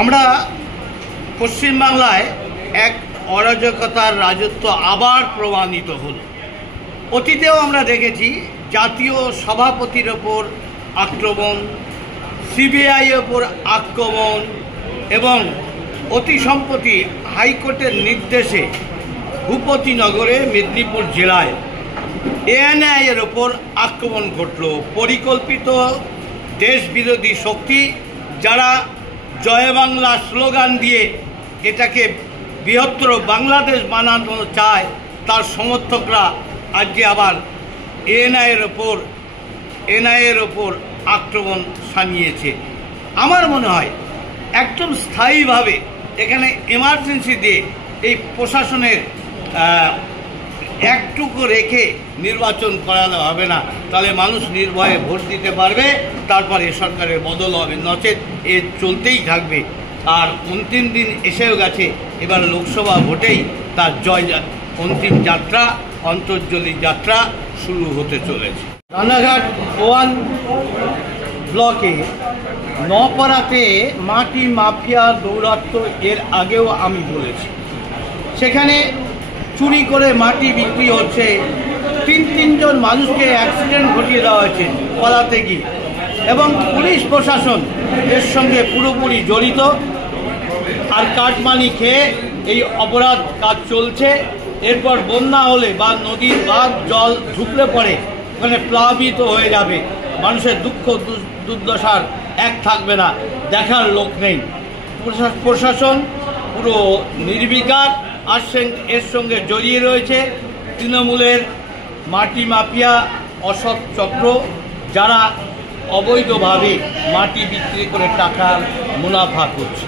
আমরা পশ্চিমবাংলায় এক অরাজকতার রাজত্ব আবার প্রমাণিত হল। অতীতেও আমরা দেখেছি জাতীয় সভাপতির ওপর আক্রমণ, সিবিআইয়ের ওপর আক্রমণ এবং অতি সম্প্রতি হাইকোর্টের নির্দেশে ভূপতিনগরে মেদিনীপুর জেলায় এএনআইয়ের ওপর আক্রমণ ঘটল। পরিকল্পিত দেশবিরোধী শক্তি যারা জয় বাংলা স্লোগান দিয়ে এটাকে বৃহত্তর বাংলাদেশ বানানো চায়, তার সমর্থকরা আজকে আবার এনআইয়ের ওপর আক্রমণ সানিয়েছে। আমার মনে হয় একদম স্থায়ীভাবে এখানে এমার্জেন্সি দিয়ে এই প্রশাসনের একটুকু রেখে নির্বাচন করানো হবে না, তাহলে মানুষ নির্ভয়ে ভোট দিতে পারবে, তারপরে সরকারের বদল হবে, নচেত এ চলতেই থাকবে। আর অন্তিম দিন এসেও গেছে, এবার লোকসভা ভোটেই তার অন্তিম যাত্রা, অন্তর্জলী যাত্রা শুরু হতে চলেছে। রানাঘাট 1 ব্লকে নপাড়াতে মাটি মাফিয়া দৌরাত্ম্য এর আগেও আমি বলেছি। সেখানে চুরি করে মাটি বিক্রি হচ্ছে, তিনজন মানুষকে অ্যাক্সিডেন্ট ঘটিয়ে দেওয়া হয়েছে পালাতে গিয়ে, এবং পুলিশ প্রশাসন এর সঙ্গে পুরোপুরি জড়িত। আর কাটমানি খেয়ে এই অপরাধ কাজ চলছে। এরপর বন্যা হলে বা নদীর বাঁধ জল ঢুকলে পরে ওখানে প্লাবিত হয়ে যাবে, মানুষের দুঃখ দুর্দশার এক থাকবে না, দেখার লোক নেই। প্রশাসন পুরো নির্বিকার, আর এর সঙ্গে জড়িয়ে রয়েছে তৃণমূলের মাটি মাফিয়া অসৎ চক্র, যারা অবৈধভাবে মাটি বিক্রি করে টাকার মুনাফা করছে।